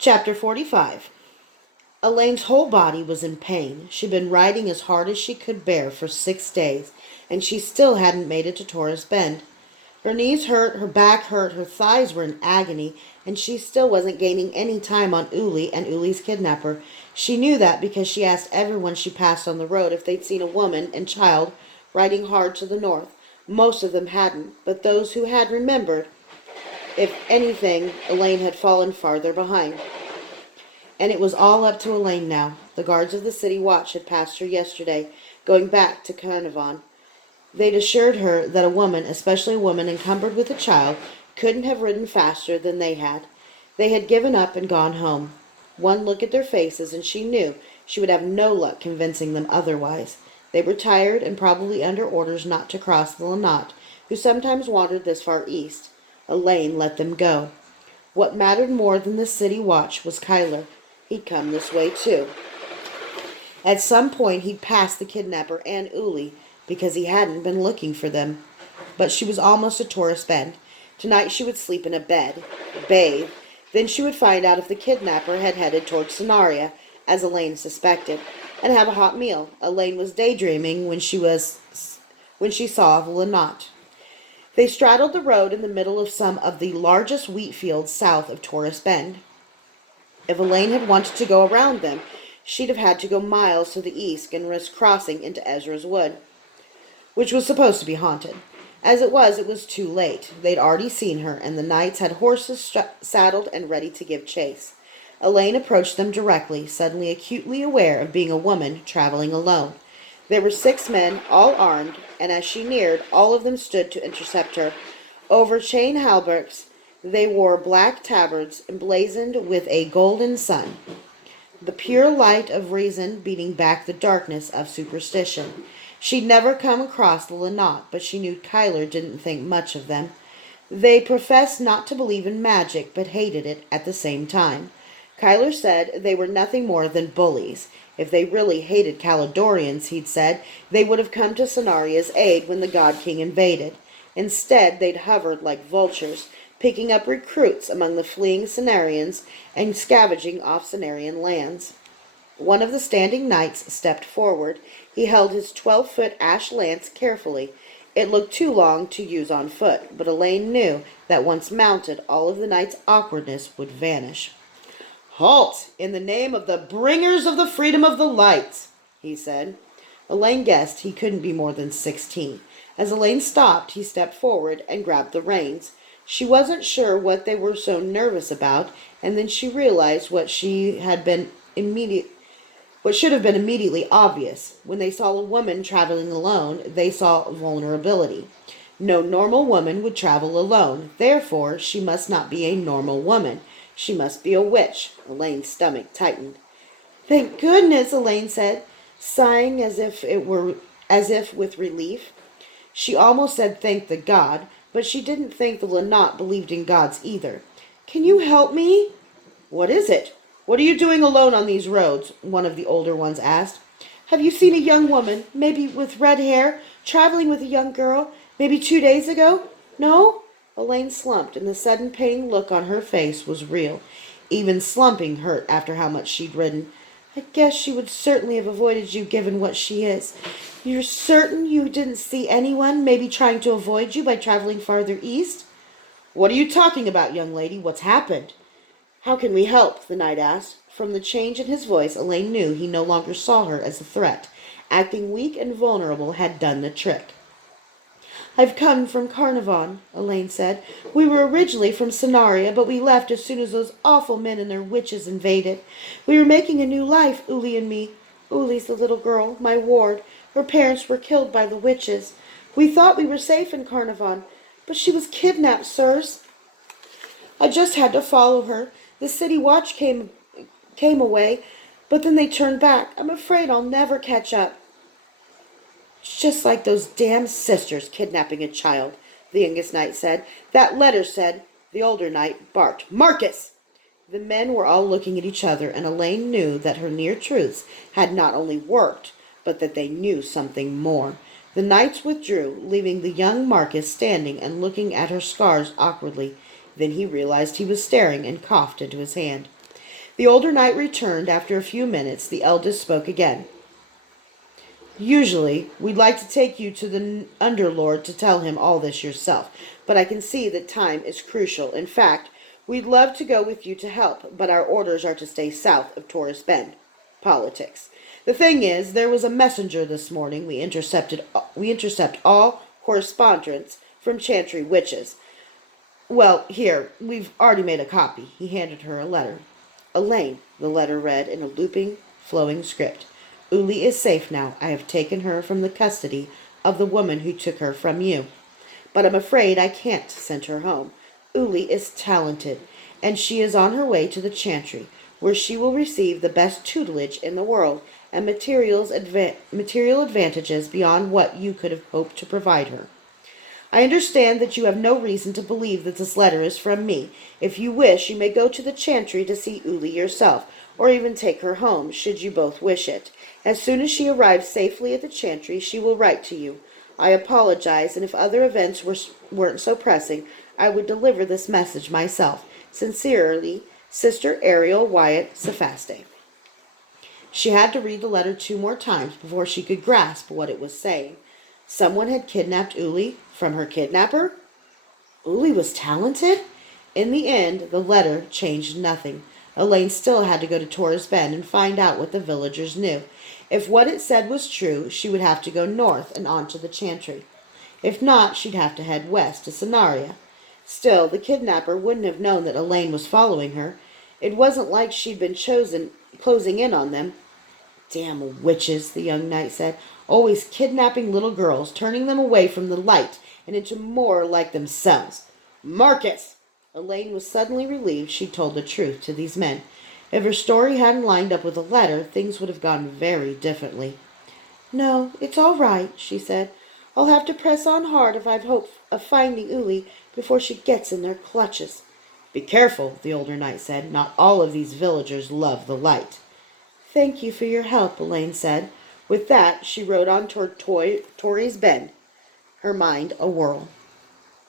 Chapter 45. Elaine's whole body was in pain. She'd been riding as hard as she could bear for 6 days, and she still hadn't made it to Taurus Bend. Her knees hurt, her back hurt, her thighs were in agony, and she still wasn't gaining any time on Uli and Uli's kidnapper. She knew that because she asked everyone she passed on the road if they'd seen a woman and child riding hard to the north. Most of them hadn't, but those who had remembered. If anything, Elaine had fallen farther behind. And it was all up to Elaine now. The guards of the city watch had passed her yesterday, going back to Carnarvon. They'd assured her that a woman, especially a woman encumbered with a child, couldn't have ridden faster than they had. They had given up and gone home. One look at their faces, and she knew she would have no luck convincing them otherwise. They were tired and probably under orders not to cross the Lanat, who sometimes wandered this far east. Elaine let them go. What mattered more than the city watch was Kyler. He'd come this way too. At some point he'd pass the kidnapper and Uli, because he hadn't been looking for them. But she was almost at Taurus Bend. Tonight she would sleep in a bed, bathe, then she would find out if the kidnapper had headed toward Sonaria, as Elaine suspected, and have a hot meal. Elaine was daydreaming when she saw the Lanat. They straddled the road in the middle of some of the largest wheat fields south of Taurus Bend. If Elaine had wanted to go around them, she'd have had to go miles to the east and risk crossing into Ezra's Wood, which was supposed to be haunted. As it was too late. They'd already seen her, and the knights had horses saddled and ready to give chase. Elaine approached them directly, suddenly acutely aware of being a woman traveling alone. There were 6 men, all armed, and as she neared, all of them stood to intercept her. Over chain halberds, they wore black tabards emblazoned with a golden sun, the pure light of reason beating back the darkness of superstition. She'd never come across the Lanat, but she knew Kyler didn't think much of them. They professed not to believe in magic, but hated it at the same time. Kyler said they were nothing more than bullies. If they really hated Caledonians, he'd said, they would have come to Cenaria's aid when the God King invaded. Instead, they'd hovered like vultures, picking up recruits among the fleeing Cenarians and scavenging off Cenarian lands. One of the standing knights stepped forward. He held his 12-foot ash lance carefully. It looked too long to use on foot, but Elaine knew that once mounted, all of the knight's awkwardness would vanish. "Halt, in the name of the bringers of the freedom of the lights," he said. Elaine guessed he couldn't be more than 16. As Elaine stopped, he stepped forward and grabbed the reins. She wasn't sure what they were so nervous about, and then she realized what should have been immediately obvious. When they saw a woman traveling alone, they saw vulnerability. No normal woman would travel alone. Therefore, she must not be a normal woman. She must be a witch. Elaine's stomach tightened. "Thank goodness," Elaine said, sighing as if with relief. She almost said thank the God, but she didn't think the Lanat believed in gods either. "Can you help me?" "What is it? What are you doing alone on these roads?" one of the older ones asked. "Have you seen a young woman, maybe with red hair, traveling with a young girl, maybe 2 days ago? No?" Elaine slumped, and the sudden pain look on her face was real. Even slumping hurt after how much she'd ridden. "I guess she would certainly have avoided you given what she is. You're certain you didn't see anyone maybe trying to avoid you by traveling farther east?" "What are you talking about, young lady? What's happened?" "How can we help?" the knight asked. From the change in his voice, Elaine knew he no longer saw her as a threat. Acting weak and vulnerable had done the trick. "I've come from Carnarvon," Elaine said. "We were originally from Sonaria, but we left as soon as those awful men and their witches invaded. We were making a new life, Uli and me. Uli's the little girl, my ward. Her parents were killed by the witches. We thought we were safe in Carnarvon, but she was kidnapped, sirs. I just had to follow her. The city watch came away, but then they turned back. I'm afraid I'll never catch up." "It's just like those damn sisters kidnapping a child," the youngest knight said. "That letter said," the older knight barked, "Marcus!" The men were all looking at each other, and Elaine knew that her near truths had not only worked, but that they knew something more. The knights withdrew, leaving the young Marcus standing and looking at her scars awkwardly. Then he realized he was staring and coughed into his hand. The older knight returned. After a few minutes, the eldest spoke again. Usually, we'd like to take you to the Underlord to tell him all this yourself, but I can see that time is crucial. In fact, we'd love to go with you to help, but our orders are to stay south of Taurus Bend. Politics. The thing is, there was a messenger this morning. We intercept all correspondence from Chantry witches. Well, here, we've already made a copy. He handed her a letter. Elaine, the letter read in a looping, flowing script. Uli is safe now. I have taken her from the custody of the woman who took her from you. But I'm afraid I can't send her home. Uli is talented, and she is on her way to the Chantry, where she will receive the best tutelage in the world and material advantages beyond what you could have hoped to provide her. I understand that you have no reason to believe that this letter is from me. If you wish, you may go to the Chantry to see Uli yourself, or even take her home, should you both wish it. As soon as she arrives safely at the Chantry, she will write to you. I apologize, and if other events weren't so pressing, I would deliver this message myself. Sincerely, Sister Ariel Wyatt Sephaste. She had to read the letter 2 more times before she could grasp what it was saying. Someone had kidnapped Uli from her kidnapper? Uli was talented? In the end, the letter changed nothing. Elaine still had to go to Taurus Bend and find out what the villagers knew. If what it said was true, she would have to go north and on to the Chantry. If not, she'd have to head west to Scenaria. Still, the kidnapper wouldn't have known that Elaine was following her. It wasn't like she'd been closing in on them. Damn witches, the young knight said, always kidnapping little girls, turning them away from the light and into more like themselves. Marcus! Elaine was suddenly relieved she'd told the truth to these men. If her story hadn't lined up with the letter, things would have gone very differently. No, it's all right, she said. I'll have to press on hard if I've hope of finding Uli before she gets in their clutches. Be careful, the older knight said. Not all of these villagers love the light. Thank you for your help, Elaine said. With that, she rode on toward Torrey's Bend, her mind a whirl.